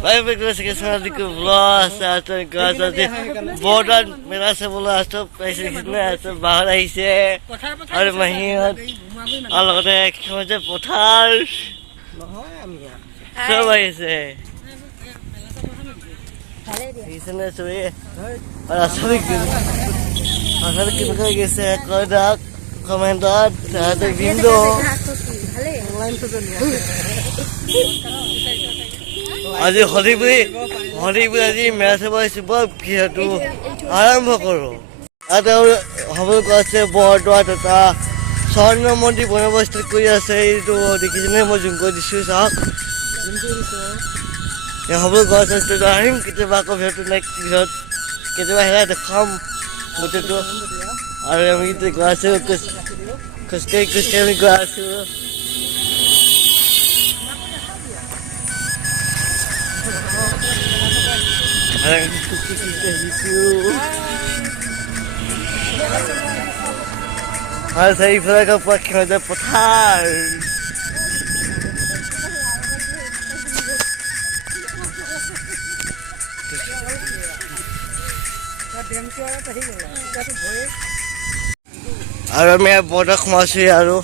Vai ver que você quer Dikuvlogs, até gosta de border मेरा से बोला तो पैसे कितने तो बाहर आई से और महीना अलग से मुझे पठार सब आई से इसने सोए और असली किनको कैसे कोड़ा कमेंटर तो विंडो আজি হলি আজি মেচ হ'ব বৰ ভিৰটো আৰম্ভ কৰোঁ আৰু হ'ব আছে বৰদোৱা তথা স্বৰ্ণ মন্দিৰ বন্দবস্ত কৰি আছে এইটো দেখিছেনে মই জুম কৰি দিছোঁ চাওক হ'ব গছ আছে আহিম কেতিয়াবা আকৌ ভিৰটো নেক্সট ভিৰত কেতিয়াবা হেৰাই দেখাম গোটেইটো আৰু আমি গৈ আছোঁ খোজকাঢ়ি আমি গৈ আছোঁ আৰ সেই ফেলাকা পাখি মধ্যে পথাৰ আৰু আমি বৰ্ডাৰ সোমাইছোঁ আৰু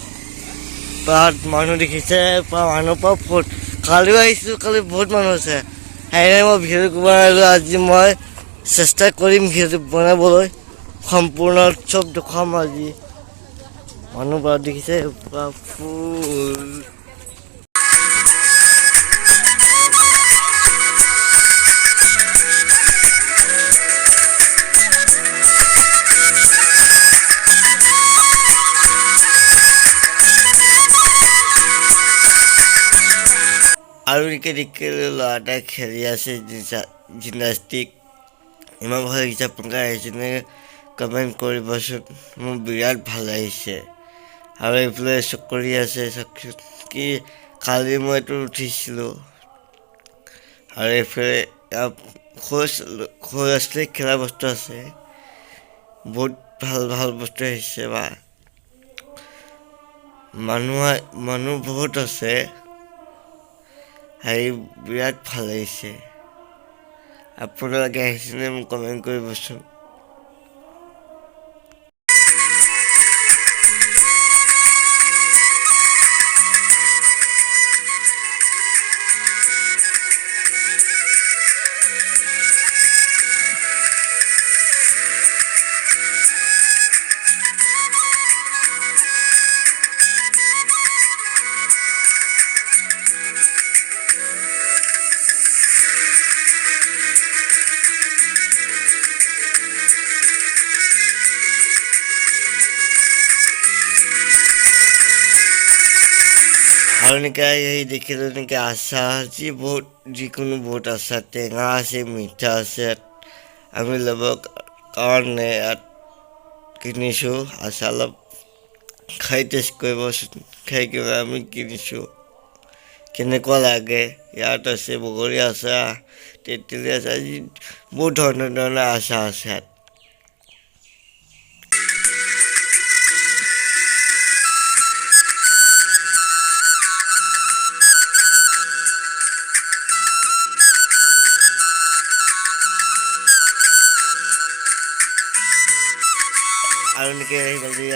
তাত মানুহ দেখিছে মানুহ পৰা কালিও আহিছোঁ কালি বহুত মানুহ আছে সেইকাৰণে মই ভিডিঅ' বনালোঁ আজি মই চেষ্টা কৰিম ভিডিঅ'টো বনাবলৈ সম্পূৰ্ণ চব দেখুৱাম আজি মানুহ পৰা দেখিছে পুৰা ফুল আৰু এনেকৈ ল'ৰা এটা খেলি আছে জিমনাষ্টিক ইমান ভাল লাগিছে আপোনালোকে আহিছেনে কমেণ্ট কৰিবচোন মোৰ বিৰাট ভাল লাগিছে আৰু এইফালে চকৰি আছে চাওকচোন কি কালি মই এইটো উঠিছিলোঁ আৰু এইফালে সৰু ল'ৰা ছোৱালী খেলা বস্তু আছে বহুত ভাল ভাল বস্তু আহিছে বা মানুহ বহুত আছে আৰু বিৰাট ভাল লাগিছে আপোনালোকে আহিছেনে মোক কমেণ্ট কৰিবচোন আৰু এনেকৈ এই দেখিলোঁ এনেকৈ আচাৰ যিকোনো বহুত আচাৰ টেঙা আছে মিঠা আছে আমি ল'ব কাৰণে ইয়াত কিনিছোঁ আচাৰ অলপ খাই টেষ্ট কৰিবচোন খাই কিনে আমি কিনিছোঁ কেনেকুৱা লাগে ইয়াত আছে বগৰী আচাৰ তেঁতেলী আচাৰ বহুত ধৰণৰ আচাৰ আছে ইয়াত আৰু এনেকৈ আহি গ'লে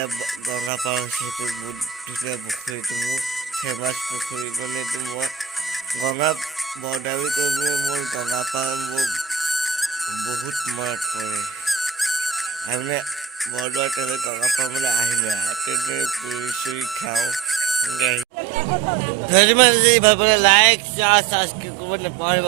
গংগা পাৰ হৈছে সেইটো বহুত ধুনীয়া পুখুৰীটো মোৰ ফেমাছ পুখুৰী মানে এইটো মই গংগা বৰদাবী কৰিবলৈ মোৰ গংগা পাৰ মোৰ বহুত মনত পৰে আৰু মানে বৰদোৱাৰ তেনে গংগা পাৰ মানে আহিলে তেনে পুৰি চুৰি খাওঁ এনেকৈ আহি যদি মানে ভাল পালে লাইক ছাবস্ক্ৰাইব কৰিব নাপাহৰিব